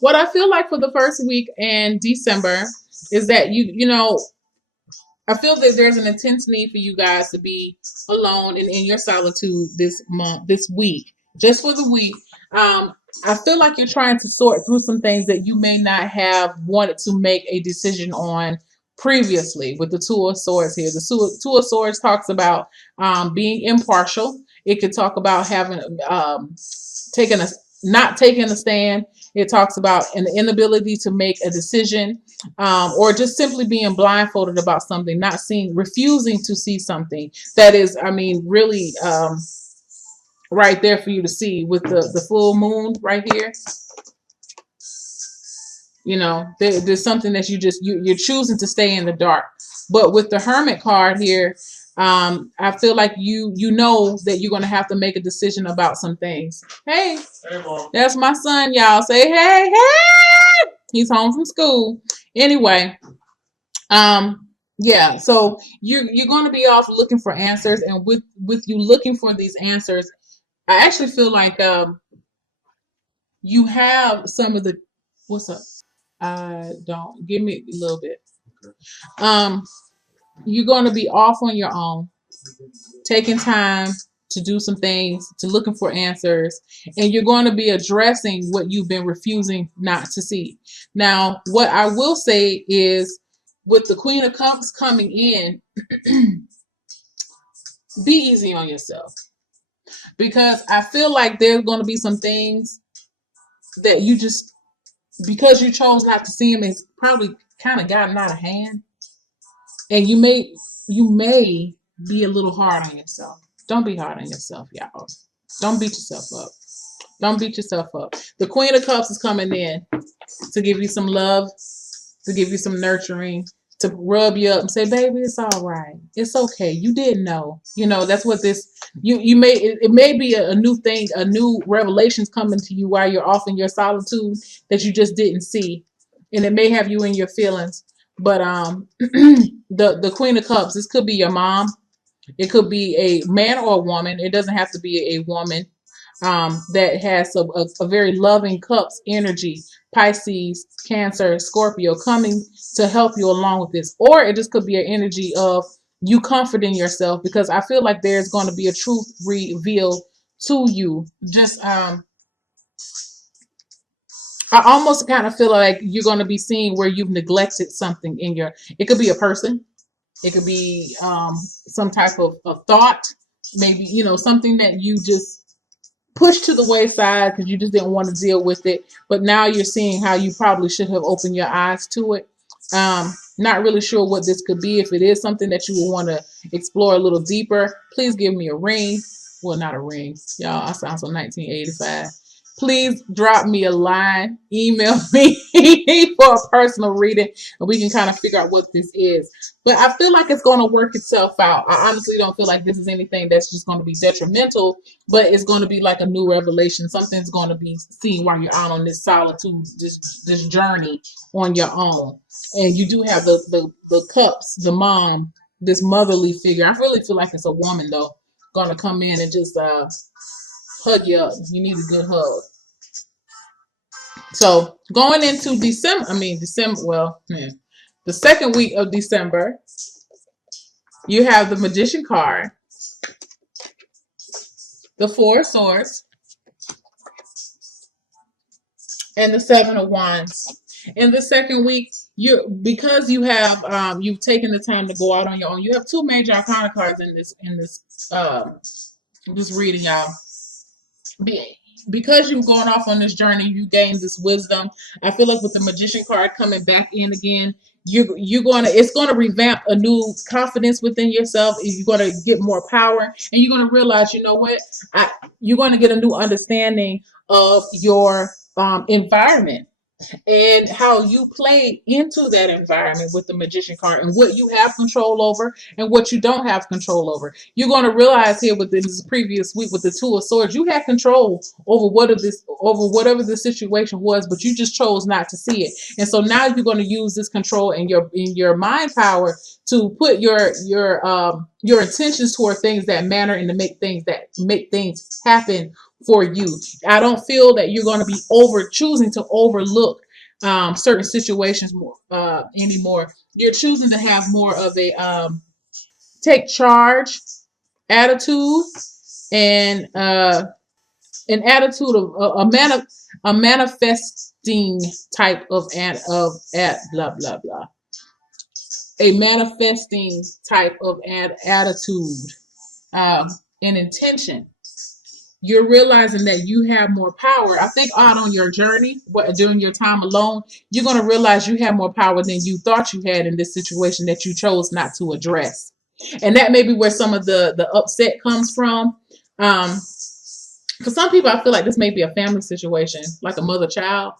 What I feel like for the first week in December is that I feel that there's an intense need for you guys to be alone and in your solitude this month, this week, just for the week. I feel like you're trying to sort through some things that you may not have wanted to make a decision on previously. With the Two of Swords here, the Two of Swords talks about being impartial. It could talk about having taking a not taking a stand. It talks about an inability to make a decision, or just simply being blindfolded about something, not seeing, refusing to see something that is, I mean, really right there for you to see with the full moon right here. There's something that you're choosing to stay in the dark. But with the Hermit card here, I feel like you know that you're going to have to make a decision about some things. Hey, that's my son, y'all. Say hey, hey. He's home from school. Anyway, yeah. So you're going to be off looking for answers, and with you looking for these answers, I actually feel like you have some of the what's up. I don't give me a little bit. Um, you're going to be off on your own, taking time to do some things, to looking for answers, and you're going to be addressing what you've been refusing not to see. Now, what I will say is, with the Queen of Cups coming in, be easy on yourself, because I feel like there's going to be some things that you just, because you chose not to see them, it's probably kind of gotten out of hand, and you may be a little hard on yourself. Don't be hard on yourself, y'all. Don't beat yourself up. Don't beat yourself up. The Queen of Cups is coming in to give you some love, to give you some nurturing, to rub you up and say, baby, it's all right. It's okay. You didn't know. That's what this, you may, it may be a new thing, a new revelations coming to you while you're off in your solitude that you just didn't see. And it may have you in your feelings. But the Queen of Cups, this could be your mom. It could be a man or a woman. It doesn't have to be a woman that has a very loving cups energy, Pisces, Cancer, Scorpio, coming to help you along with this. Or it just could be an energy of you comforting yourself, because I feel like there's going to be a truth revealed to you. Just I almost kind of feel like you're going to be seeing where you've neglected something in your, it could be a person, it could be some type of thought, maybe, something that you just pushed to the wayside because you just didn't want to deal with it. But now you're seeing how you probably should have opened your eyes to it. Not really sure what this could be. If it is something that you would want to explore a little deeper, please give me a ring. Well, not a ring. Y'all, I sound so 1985. Please drop me a line, email me for a personal reading, and we can kind of figure out what this is. But I feel like it's going to work itself out. I honestly don't feel like this is anything that's just going to be detrimental, but it's going to be like a new revelation. Something's going to be seen while you're out on this solitude, this journey on your own. And you do have the cups, the mom, this motherly figure. I really feel like it's a woman though, going to come in and just hug you up. You need a good hug. So going into December, the second week of December, you have the Magician card, the Four of Swords, and the Seven of Wands. In the second week, because you have you've taken the time to go out on your own. You have two major arcana cards in this reading, y'all. Because you've gone off on this journey, you gained this wisdom. I feel like with the Magician card coming back in again, it's gonna revamp a new confidence within yourself. You're gonna get more power, and you're gonna realize, you know what, you're gonna get a new understanding of your environment and how you play into that environment with the Magician card, and what you have control over and what you don't have control over. You're going to realize here with this previous week with the Two of Swords, you had control over whatever the situation was, but you just chose not to see it. And so now you're going to use this control and your mind power to put your intentions toward things that matter and to make things happen for you. I don't feel that you're going to be choosing to overlook certain situations more anymore. You're choosing to have more of a take charge attitude, and an attitude of a manifesting type of blah blah blah, a manifesting type of attitude, an intention. You're realizing that you have more power. I think out on your journey, during your time alone, you're going to realize you have more power than you thought you had in this situation that you chose not to address. And that may be where some of the upset comes from. For some people, I feel like this may be a family situation, like a mother-child.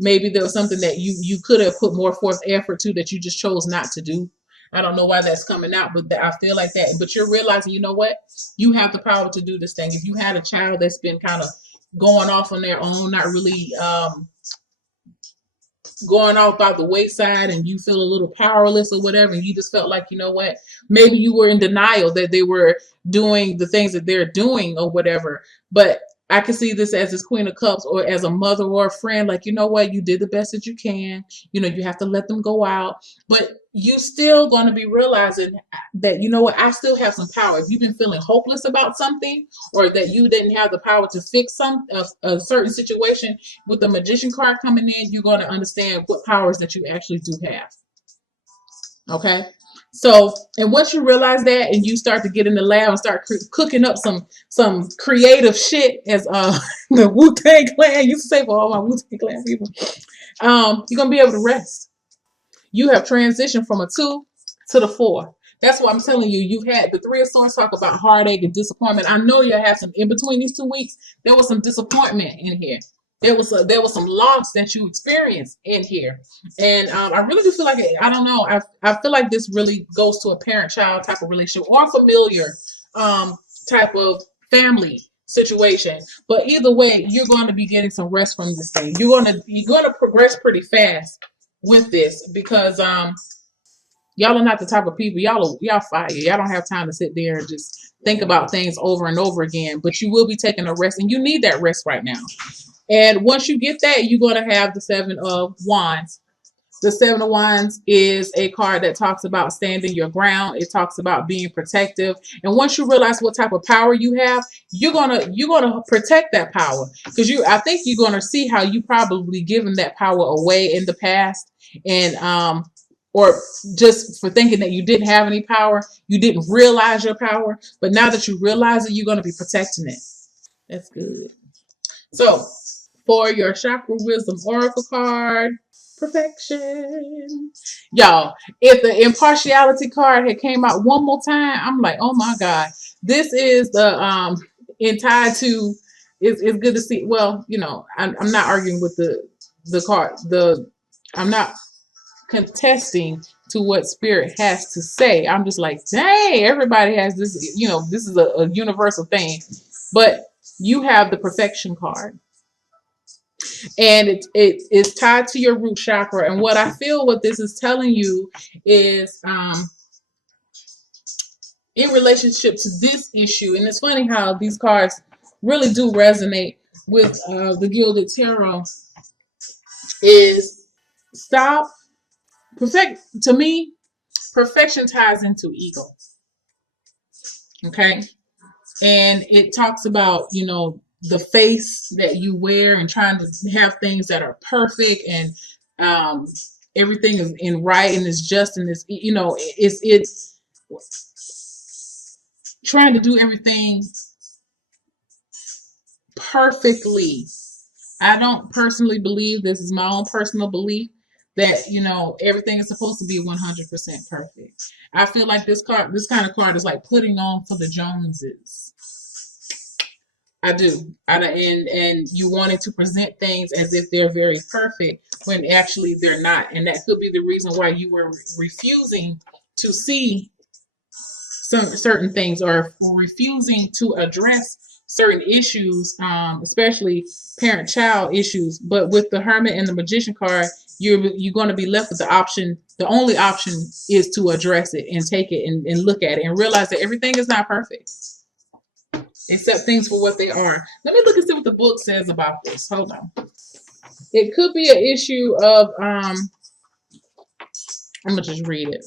Maybe there was something that you could have put more forth effort to that you just chose not to do. I don't know why that's coming out, but I feel like that. But you're realizing, you know what? You have the power to do this thing. If you had a child that's been kind of going off on their own, not really going off by the wayside, and you feel a little powerless or whatever, and you just felt like, you know what, maybe you were in denial that they were doing the things that they're doing or whatever. But I can see this as this Queen of Cups, or as a mother or a friend, like, you know what, you did the best that you can. You know, you have to let them go out, but you still going to be realizing that, you know what, I still have some power. If you've been feeling hopeless about something, or that you didn't have the power to fix a certain situation, with the Magician card coming in, you're going to understand what powers that you actually do have. Okay. So, and once you realize that, and you start to get in the lab and start cooking up some creative shit, as the Wu-Tang Clan used to say, for all my Wu-Tang Clan people, you're gonna be able to rest. You have transitioned from a 2 to the 4. That's what I'm telling you. You've had the 3 of Swords talk about heartache and disappointment. I know you'll have some in between these 2 weeks. There was some disappointment in here. There was some loss that you experienced in here, and I really do feel like I don't know. I feel like this really goes to a parent-child type of relationship, or familiar type of family situation. But either way, you're going to be getting some rest from this thing. You're going to progress pretty fast with this, because y'all are not the type of people, y'all fire. Y'all don't have time to sit there and just think about things over and over again. But you will be taking a rest, and you need that rest right now. And once you get that, you're going to have the 7 of Wands. The 7 of Wands is a card that talks about standing your ground. It talks about being protective. And once you realize what type of power you have, you're gonna protect that power, because I think you're gonna see how you probably given that power away in the past, and or just for thinking that you didn't have any power, you didn't realize your power. But now that you realize it, you're gonna be protecting it. That's good. So, for your Chakra Wisdom Oracle card, perfection. Y'all, if the impartiality card had came out one more time, I'm like, oh my God. This is the tied to, it's good to see. Well, you know, I'm not arguing with the card. I'm not contesting to what Spirit has to say. I'm just like, dang, everybody has this, you know, this is a universal thing. But you have the perfection card, and it's tied to your root chakra. And what I feel what this is telling you is in relationship to this issue, and it's funny how these cards really do resonate with the Gilded Tarot, is stop. To me, perfection ties into ego. Okay. And it talks about, you know, the face that you wear, and trying to have things that are perfect, and everything is in right, and it's just, and it's, you know, it's trying to do everything perfectly. I don't personally believe, this is my own personal belief, that, you know, everything is supposed to be 100% perfect. I feel like this kind of card is like putting on for the Joneses. I do. And you wanted to present things as if they're very perfect when actually they're not. And that could be the reason why you were refusing to see some certain things, or refusing to address certain issues, especially parent-child issues. But with the Hermit and the Magician card, you're going to be left with the option. The only option is to address it and take it and look at it and realize that everything is not perfect. Accept things for what they are. Let me look and see what the book says about this. Hold on. It could be an issue of I'm gonna just read it.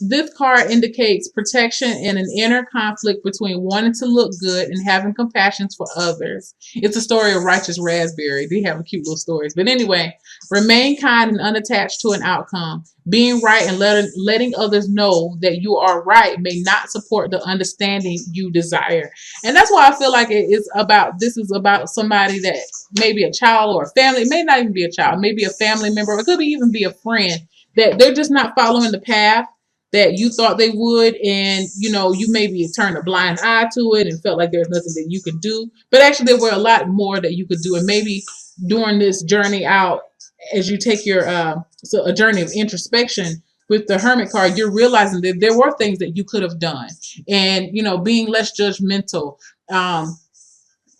This card indicates protection in an inner conflict between wanting to look good and having compassion for others. It's a story of Righteous Raspberry. They have cute little stories. But anyway, remain kind and unattached to an outcome. Being right and letting others know that you are right may not support the understanding you desire. And that's why I feel like this is about somebody that maybe a child or a family. It may not even be a child, maybe a family member. It could even be a friend that they're just not following the path that you thought they would, and you maybe turned a blind eye to it and felt like there's nothing that you could do, but actually there were a lot more that you could do. And maybe during this journey out, as you take your a journey of introspection with the Hermit card, you're realizing that there were things that you could have done, and being less judgmental,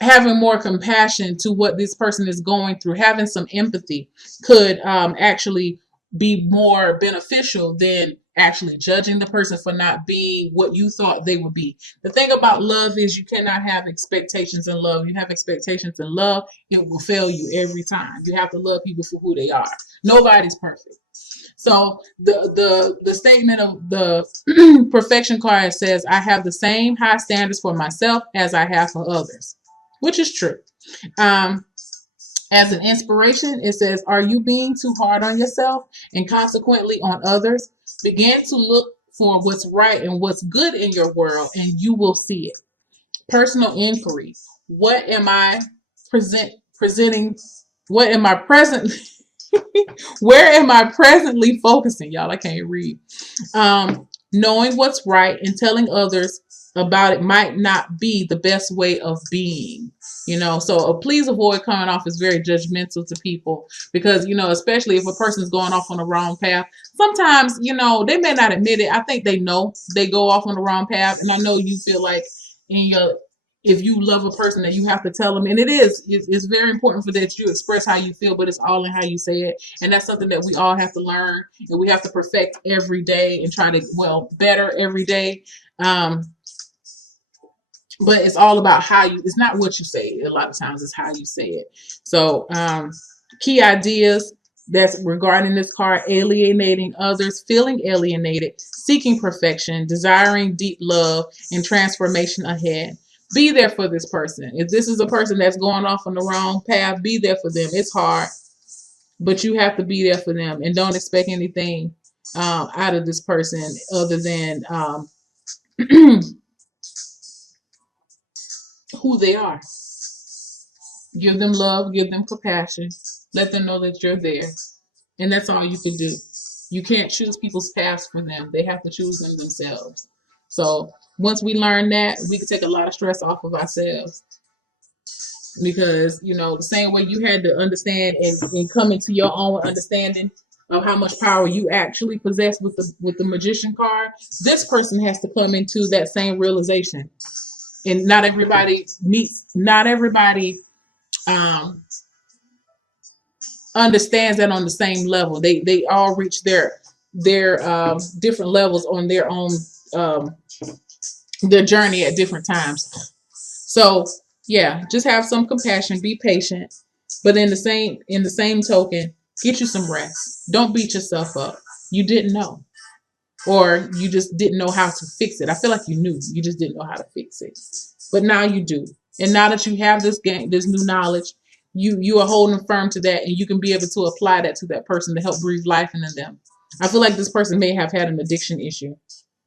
having more compassion to what this person is going through, having some empathy could actually be more beneficial than actually judging the person for not being what you thought they would be. The thing about love is you cannot have expectations in love. You have expectations in love, it will fail you every time. You have to love people for who they are. Nobody's perfect. So the statement of the perfection card says, I have the same high standards for myself as I have for others, which is true. As an inspiration, it says, are you being too hard on yourself and consequently on others? Begin to look for what's right and what's good in your world, and you will see it. Personal inquiry. What am I presenting? What am I presently? Where am I presently focusing? Y'all, I can't read. Knowing what's right and telling others about it might not be the best way of being. So please avoid coming off as very judgmental to people, because especially if a person's going off on the wrong path, sometimes they may not admit it. I think they know they go off on the wrong path, and I know you feel like if you love a person that you have to tell them, and it's very important for that you express how you feel, but it's all in how you say it, and that's something that we all have to learn, and we have to perfect every day and try to better every day. But it's all about it's not what you say. A lot of times it's how you say it. So key ideas that's regarding this card: alienating others, feeling alienated, seeking perfection, desiring deep love, and transformation ahead. Be there for this person. If this is a person that's going off on the wrong path, be there for them. It's hard, but you have to be there for them, and don't expect anything out of this person other than who they are. Give them love, give them compassion, let them know that you're there. And that's all you can do. You can't choose people's paths for them. They have to choose them themselves. So once we learn that, we can take a lot of stress off of ourselves. Because, the same way you had to understand and come into your own understanding of how much power you actually possess with the Magician card, this person has to come into that same realization. And not everybody understands that on the same level. They all reach their different levels on their own their journey at different times. So yeah, just have some compassion, be patient, but in the same token, get you some rest. Don't beat yourself up. You didn't know. Or you just didn't know how to fix it. I feel like you knew. You just didn't know how to fix it. But now you do. And now that you have this new knowledge, you are holding firm to that, and you can be able to apply that to that person to help breathe life into them. I feel like this person may have had an addiction issue.